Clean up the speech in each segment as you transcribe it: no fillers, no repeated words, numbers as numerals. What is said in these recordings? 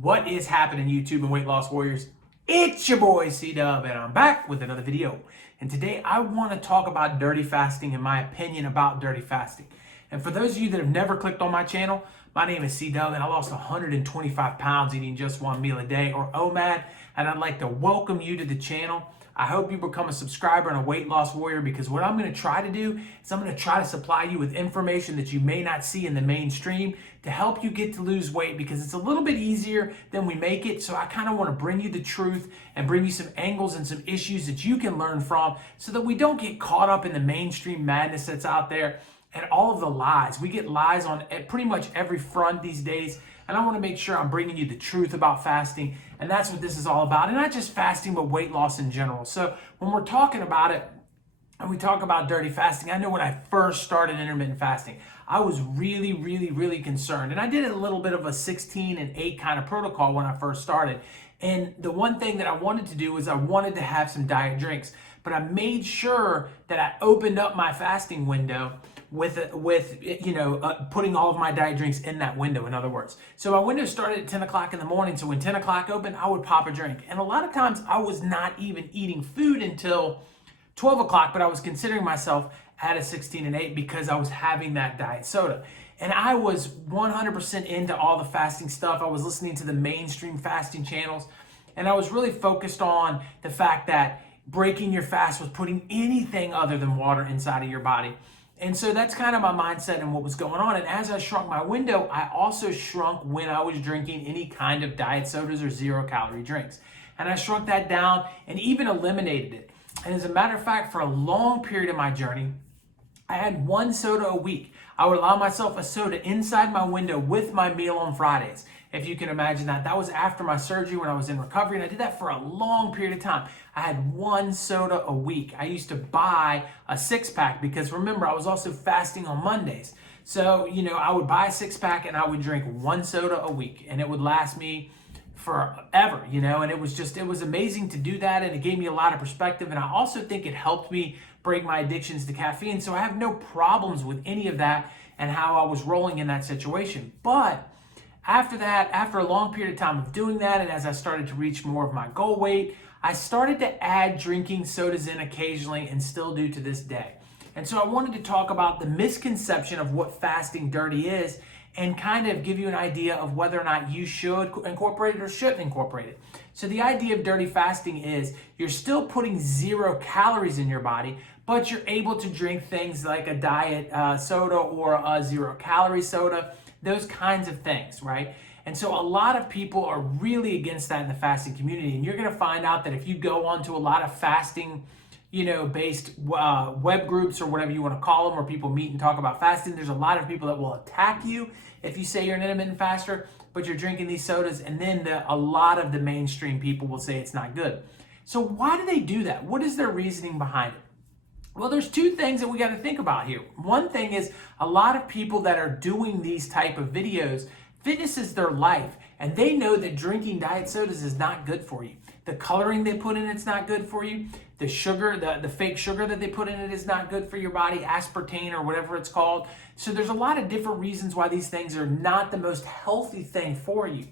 What is happening, YouTube and weight loss warriors? It's your boy C-Dub, and I'm back with another video. And today I want to talk about dirty fasting and my opinion about dirty fasting. And for those of you that have never clicked on my channel, my name is C-Dub, and I lost 125 pounds eating just one meal a day, or OMAD, and I'd like to welcome you to the channel. I hope you become a subscriber and a weight loss warrior, because what I'm going to try to do is I'm going to try to supply you with information that you may not see in the mainstream to help you get to lose weight, because it's a little bit easier than we make it. So I kind of want to bring you the truth and bring you some angles and some issues that you can learn from so that we don't get caught up in the mainstream madness that's out there and all of the lies. We get lies on pretty much every front these days. And I want to make sure I'm bringing you the truth about fasting. And that's what this is all about. And not just fasting, but weight loss in general. So when we're talking about it, and we talk about dirty fasting, I know when I first started intermittent fasting, I was really concerned. And I did a little bit of a 16 and 8 kind of protocol when I first started. And the one thing that I wanted to do was I wanted to have some diet drinks. But I made sure that I opened up my fasting window with putting all of my diet drinks in that window, in other words. So my window started at 10 o'clock in the morning, so when 10 o'clock opened, I would pop a drink. And a lot of times I was not even eating food until 12 o'clock, but I was considering myself at a 16 and 8 because I was having that diet soda. And I was 100% into all the fasting stuff. I was listening to the mainstream fasting channels, and I was really focused on the fact that breaking your fast was putting anything other than water inside of your body. And so that's kind of my mindset and what was going on. And as I shrunk my window, I also shrunk when I was drinking any kind of diet sodas or 0-calorie drinks. And I shrunk that down and even eliminated it. And as a matter of fact, for a long period of my journey, I had one soda a week. I would allow myself a soda inside my window with my meal on Fridays. If you can imagine that. That was after my surgery when I was in recovery, and I did that for a long period of time. I had one soda a week. I used to buy a 6-pack because remember, I was also fasting on Mondays. So, I would buy a 6-pack and I would drink one soda a week, and it would last me forever, and it was amazing to do that, and it gave me a lot of perspective, and I also think it helped me break my addictions to caffeine. So I have no problems with any of that and how I was rolling in that situation. But after that, after a long period of time of doing that, and as I started to reach more of my goal weight, I started to add drinking sodas in occasionally, and still do to this day. And so I wanted to talk about the misconception of what fasting dirty is, and kind of give you an idea of whether or not you should incorporate it or shouldn't incorporate it. So the idea of dirty fasting is you're still putting 0 calories in your body, but you're able to drink things like a diet soda or a 0-calorie soda, those kinds of things, right? And so a lot of people are really against that in the fasting community. And you're going to find out that if you go onto a lot of fasting based web groups or whatever you want to call them, where people meet and talk about fasting, there's a lot of people that will attack you if you say you're an intermittent faster, but you're drinking these sodas, and then a lot of the mainstream people will say it's not good. So why do they do that? What is their reasoning behind it? Well, there's 2 things that we got to think about here. One thing is a lot of people that are doing these type of videos, fitness is their life, and they know that drinking diet sodas is not good for you. The coloring they put in it's not good for you. The sugar, the fake sugar that they put in it is not good for your body, aspartame or whatever it's called. So there's a lot of different reasons why these things are not the most healthy thing for you.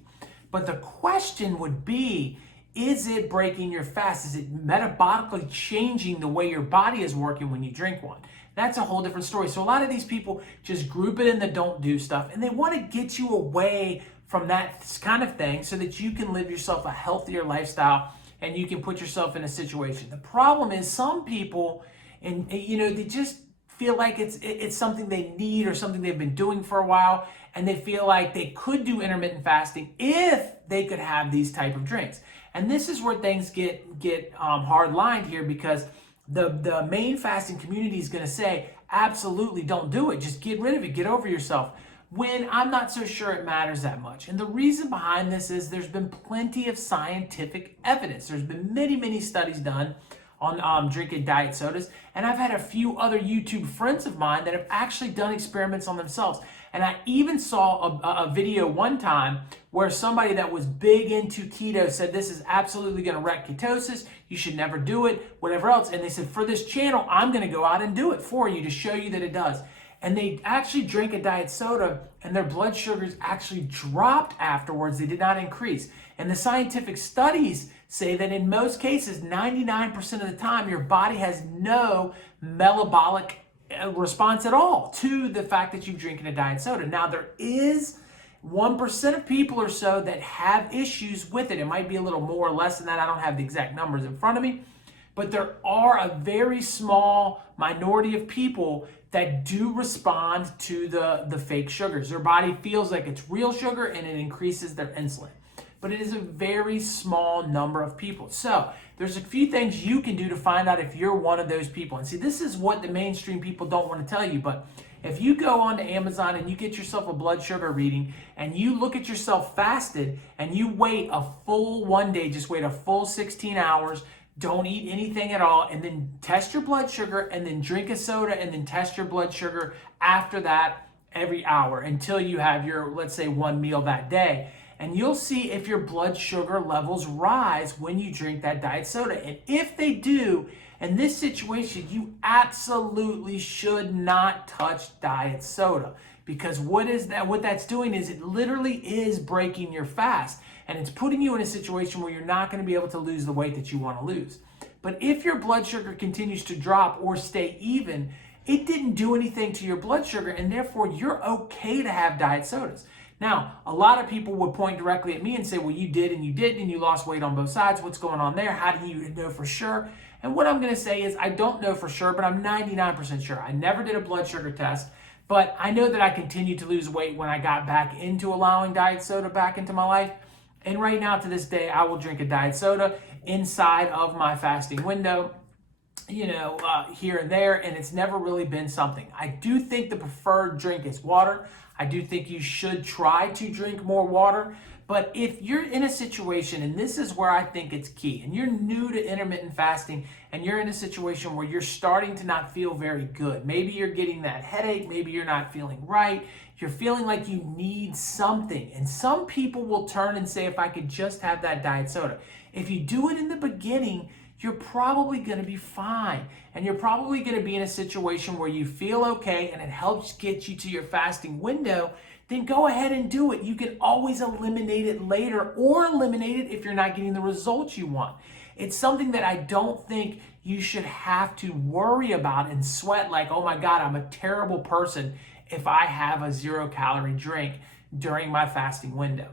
But the question would be, is it breaking your fast? Is it metabolically changing the way your body is working when you drink one? That's a whole different story. So a lot of these people just group it in the don't do stuff, and they want to get you away from that kind of thing so that you can live yourself a healthier lifestyle and you can put yourself in a situation. The problem is some people, and they just feel like it's something they need or something they've been doing for a while, and they feel like they could do intermittent fasting if they could have these type of drinks. And this is where things get hard lined here, because the main fasting community is going to say, absolutely don't do it. Just get rid of it. Get over yourself. When I'm not so sure it matters that much. And the reason behind this is there's been plenty of scientific evidence. There's been many studies done on drinking diet sodas. And I've had a few other YouTube friends of mine that have actually done experiments on themselves. And I even saw a video one time where somebody that was big into keto said this is absolutely going to wreck ketosis. You should never do it, whatever else. And they said, for this channel, I'm going to go out and do it for you to show you that it does. and they actually drank a diet soda and their blood sugars actually dropped afterwards. They did not increase. And the scientific studies say that in most cases, 99% of the time, your body has no metabolic response at all to the fact that you're drinking a diet soda. Now, there is 1% of people or so that have issues with it. It might be a little more or less than that. I don't have the exact numbers in front of me. But there are a very small minority of people that do respond to the fake sugars. Their body feels like it's real sugar and it increases their insulin. But it is a very small number of people. So there's a few things you can do to find out if you're one of those people. And see, this is what the mainstream people don't want to tell you. But if you go on to Amazon and you get yourself a blood sugar reading and you look at yourself fasted and you wait a full 1 day, just wait a full 16 hours, don't eat anything at all, and then test your blood sugar and then drink a soda and then test your blood sugar after that every hour until you have your, let's say, one meal that day. And you'll see if your blood sugar levels rise when you drink that diet soda. And if they do, in this situation, you absolutely should not touch diet soda, because what that's doing is it literally is breaking your fast, and it's putting you in a situation where you're not going to be able to lose the weight that you want to lose. But if your blood sugar continues to drop or stay even, it didn't do anything to your blood sugar, and therefore you're okay to have diet sodas. Now, a lot of people would point directly at me and say, well, you did and you didn't, and you lost weight on both sides. What's going on there? How do you know for sure? And what I'm going to say is I don't know for sure, but I'm 99% sure. I never did a blood sugar test, but I know that I continued to lose weight when I got back into allowing diet soda back into my life. And right now, to this day, I will drink a diet soda inside of my fasting window, here and there, and it's never really been something. I do think the preferred drink is water. I do think you should try to drink more water. But if you're in a situation, and this is where I think it's key, and you're new to intermittent fasting, and you're in a situation where you're starting to not feel very good, maybe you're getting that headache, maybe you're not feeling right, you're feeling like you need something. And some people will turn and say, if I could just have that diet soda. If you do it in the beginning, you're probably going to be fine. And you're probably going to be in a situation where you feel okay and it helps get you to your fasting window. Then go ahead and do it. You can always eliminate it later, or eliminate it if you're not getting the results you want. It's something that I don't think you should have to worry about and sweat like, oh my God, I'm a terrible person if I have a 0-calorie drink during my fasting window.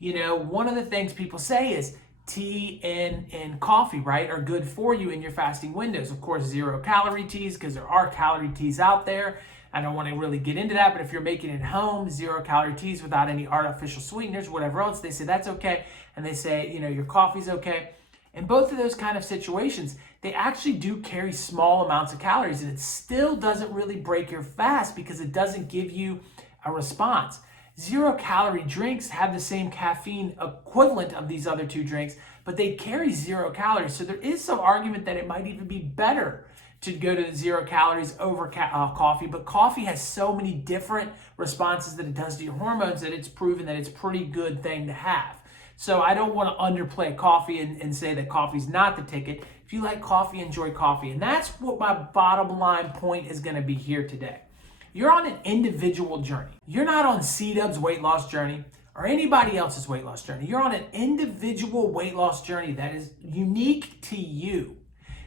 One of the things people say is tea and coffee, right, are good for you in your fasting windows. Of course, 0-calorie teas, because there are calorie teas out there. I don't want to really get into that, but if you're making it home, 0-calorie teas without any artificial sweeteners, whatever else, they say that's okay. And they say, your coffee's okay. In both of those kind of situations, they actually do carry small amounts of calories, and it still doesn't really break your fast because it doesn't give you a response. 0-calorie drinks have the same caffeine equivalent of these other two drinks, but they carry 0 calories. So there is some argument that it might even be better to go to 0 calories over coffee, but coffee has so many different responses that it does to your hormones that it's proven that it's a pretty good thing to have. So I don't want to underplay coffee and say that coffee's not the ticket. If you like coffee, enjoy coffee. And that's what my bottom line point is going to be here today. You're on an individual journey. You're not on C-Dub's weight loss journey or anybody else's weight loss journey. You're on an individual weight loss journey that is unique to you.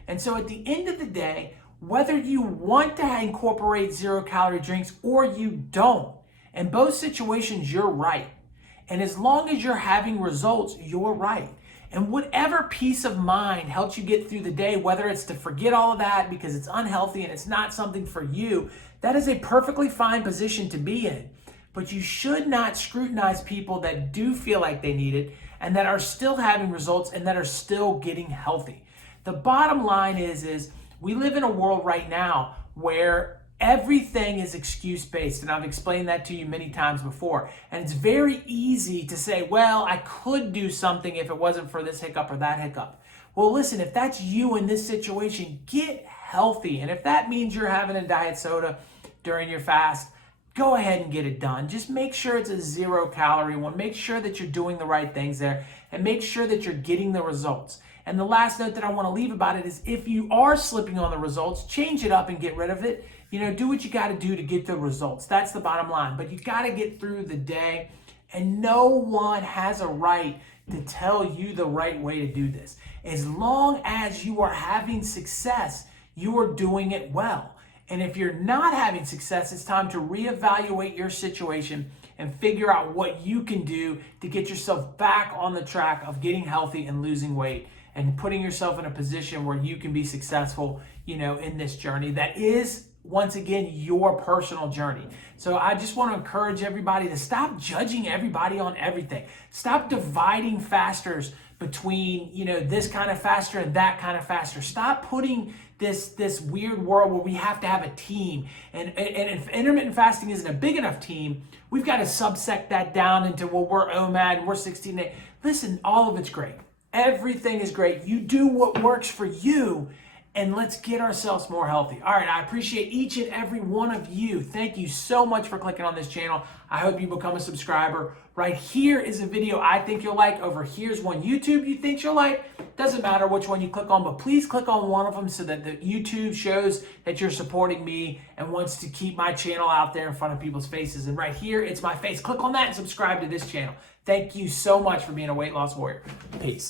And so at the end of the day, whether you want to incorporate 0-calorie drinks or you don't, in both situations, you're right. And as long as you're having results, you're right. And whatever peace of mind helps you get through the day, whether it's to forget all of that because it's unhealthy and it's not something for you, that is a perfectly fine position to be in. But you should not scrutinize people that do feel like they need it and that are still having results and that are still getting healthy. The bottom line is we live in a world right now where everything is excuse-based, and I've explained that to you many times before. And it's very easy to say, well, I could do something if it wasn't for this hiccup or that hiccup. Well, listen, if that's you in this situation, get healthy. And if that means you're having a diet soda during your fast, go ahead and get it done. Just make sure it's a 0-calorie one. Make sure that you're doing the right things there and make sure that you're getting the results. And the last note that I want to leave about it is if you are slipping on the results, change it up and get rid of it. You know, do what you got to do to get the results. That's the bottom line. But you got to get through the day, and no one has a right to tell you the right way to do this. As long as you are having success, you are doing it well. And if you're not having success, it's time to reevaluate your situation and figure out what you can do to get yourself back on the track of getting healthy and losing weight and putting yourself in a position where you can be successful, you know, in this journey that is, once again, your personal journey. So I just want to encourage everybody to stop judging everybody on everything. Stop dividing fasters between, you know, this kind of faster and that kind of faster. Stop putting this weird world where we have to have a team. And if intermittent fasting isn't a big enough team, we've got to subsect that down into, well, we're OMAD and we're 16-day. Listen, all of it's great. Everything is great. You do what works for you, and let's get ourselves more healthy. All right, I appreciate each and every one of you. Thank you so much for clicking on this channel. I hope you become a subscriber. Right here is a video I think you'll like. Over here's one YouTube you think you'll like. Doesn't matter which one you click on, but please click on one of them so that the YouTube shows that you're supporting me and wants to keep my channel out there in front of people's faces. And right here, it's my face. Click on that and subscribe to this channel. Thank you so much for being a weight loss warrior. Peace.